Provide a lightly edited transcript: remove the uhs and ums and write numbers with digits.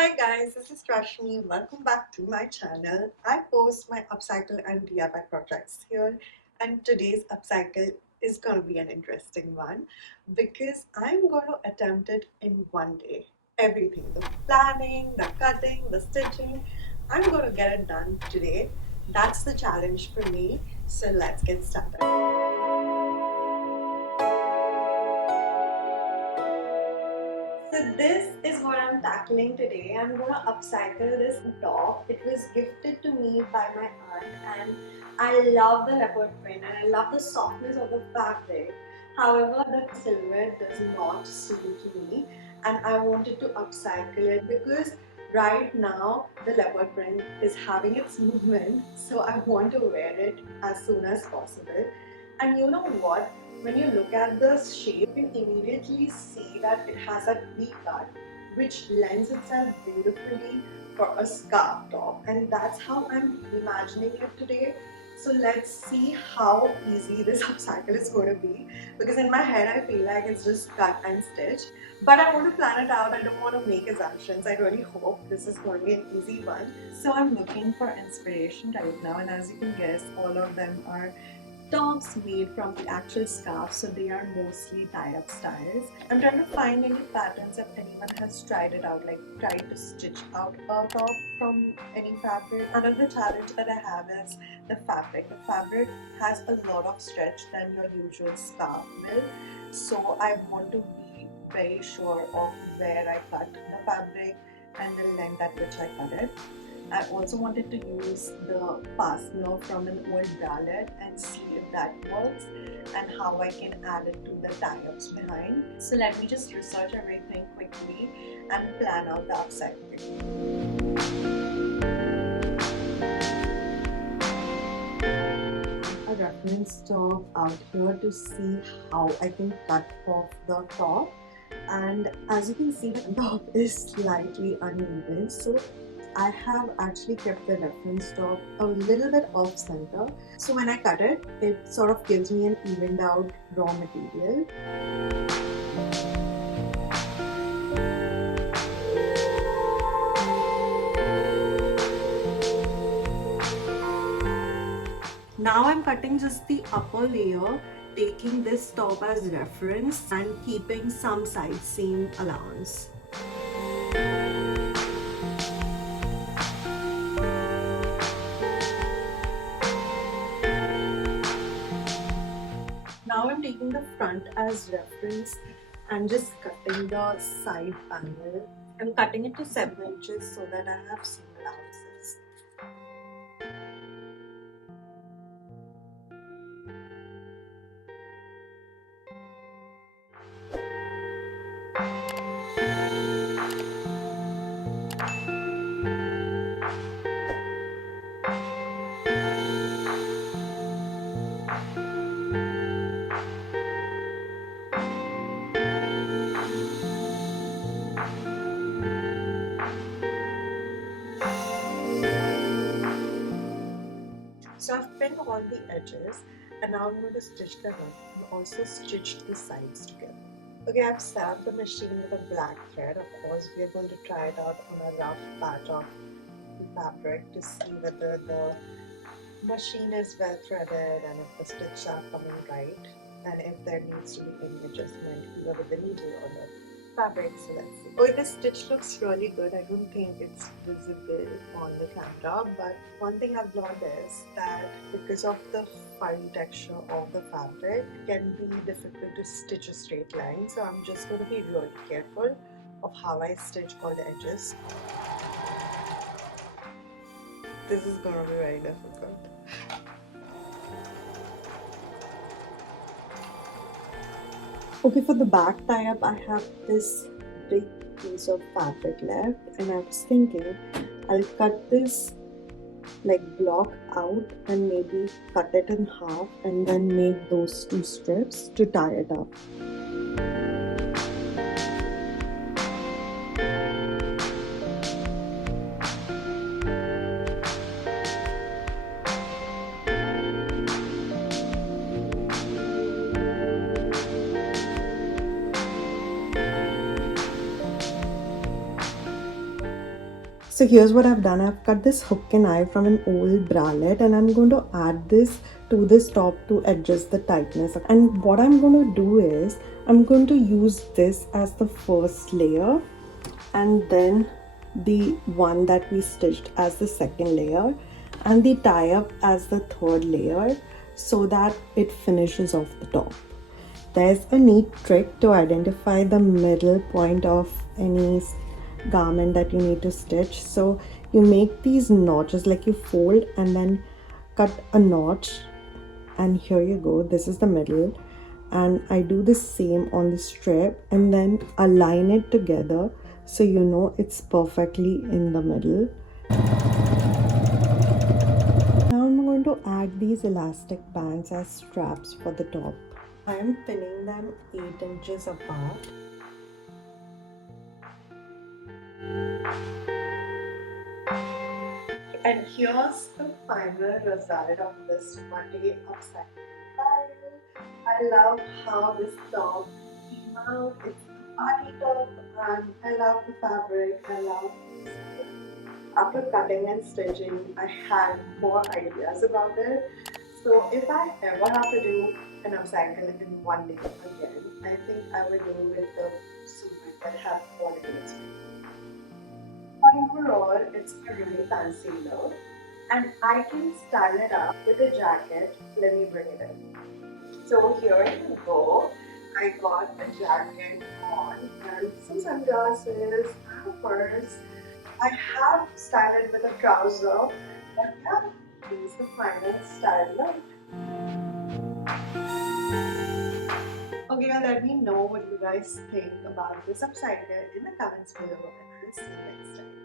Hi guys, this is Rashmi. Welcome back to my channel. I post my upcycle and DIY projects here, and today's upcycle is going to be an interesting one because I'm going to attempt it in one day. Everything, the planning, the cutting, the stitching, I'm going to get it done today. That's the challenge for me. So let's get started. So this is what I'm tackling today. I'm gonna upcycle this top. It was gifted to me by my aunt and I love the leopard print and I love the softness of the fabric. However, the silhouette does not suit me and I wanted to upcycle it because right now the leopard print is having its movement, so I want to wear it as soon as possible. And you know what? When you look at the shape, you can immediately see that it has a V-cut, which lends itself beautifully for a scarf top, and that's how I'm imagining it today. So let's see how easy this upcycle is going to be, because in my head I feel like it's just cut and stitch, but I want to plan it out. I don't want to make assumptions. I really hope this is going to be an easy one. So I'm looking for inspiration right now, and as you can guess, all of them are tops made from the actual scarf, so they are mostly tie-up styles. I'm trying to find any patterns if anyone has tried it out, like tried to stitch out a top from any fabric. Another challenge that I have is the fabric. The fabric has a lot of stretch than your usual scarf will, so I want to be very sure of where I cut the fabric and the length at which I cut it. I also wanted to use the fastener from an old bralette and see if that works and how I can add it to the tie-ups behind. So let me just research everything quickly and plan out the upcycling. A reference top out here to see how I can cut off the top, and as you can see, the top is slightly uneven, so I have actually kept the reference top a little bit off center, so when I cut it, it sort of gives me an evened out raw material. Now I'm cutting just the upper layer, taking this top as reference and keeping some side seam allowance. Now I'm taking the front as reference and just cutting the side panel. I'm cutting it to 7 inches so that I have seam allowances. So I've pinned all the edges and now I'm going to stitch them up and also stitch the sides together. Okay, I've set up the machine with a black thread. Of course, we are going to try it out on a rough patch of fabric to see whether the machine is well threaded and if the stitches are coming right, and if there needs to be any adjustment either with the needle or the fabric. So let's see. Oh, this stitch looks really good. I don't think it's visible on the camera, but one thing I've learned is that because of the fine texture of the fabric, it can be difficult to stitch a straight line. So I'm just going to be really careful of how I stitch all the edges. This is going to be very difficult. Okay, for the back tie-up, I have this big piece of fabric left, and I was thinking I'll cut this like block out and maybe cut it in half and then make those 2 strips to tie it up. So here's what I've done. I've cut this hook and eye from an old bralette, and I'm going to add this to this top to adjust the tightness. And what I'm going to do is I'm going to use this as the first layer, and then the one that we stitched as the second layer, and the tie up as the third layer, so that it finishes off the top. There's a neat trick to identify the middle point of any garment that you need to stitch. So you make these notches, like you fold and then cut a notch, and here you go, this is the middle. And I do the same on the strip and then align it together so you know it's perfectly in the middle. Now I'm going to add these elastic bands as straps for the top. I am pinning them 8 inches apart. And here's the final result of this one-day upcycle style. I love how this top came out. It's a party top, and I love the fabric. I love the style. After cutting and stitching, I had more ideas about it. So if I ever have to do an upcycle in one day again, I think I would do with the suit that have quality experience. But overall, it's a really fancy look, and I can style it up with a jacket. Let me bring it in. So here you go. I got a jacket on and some sunglasses and a purse. I have styled it with a trouser, but yeah, this is the final style look. Okay, let me know what you guys think about this upcycle in the comments below, and I'll see you next time.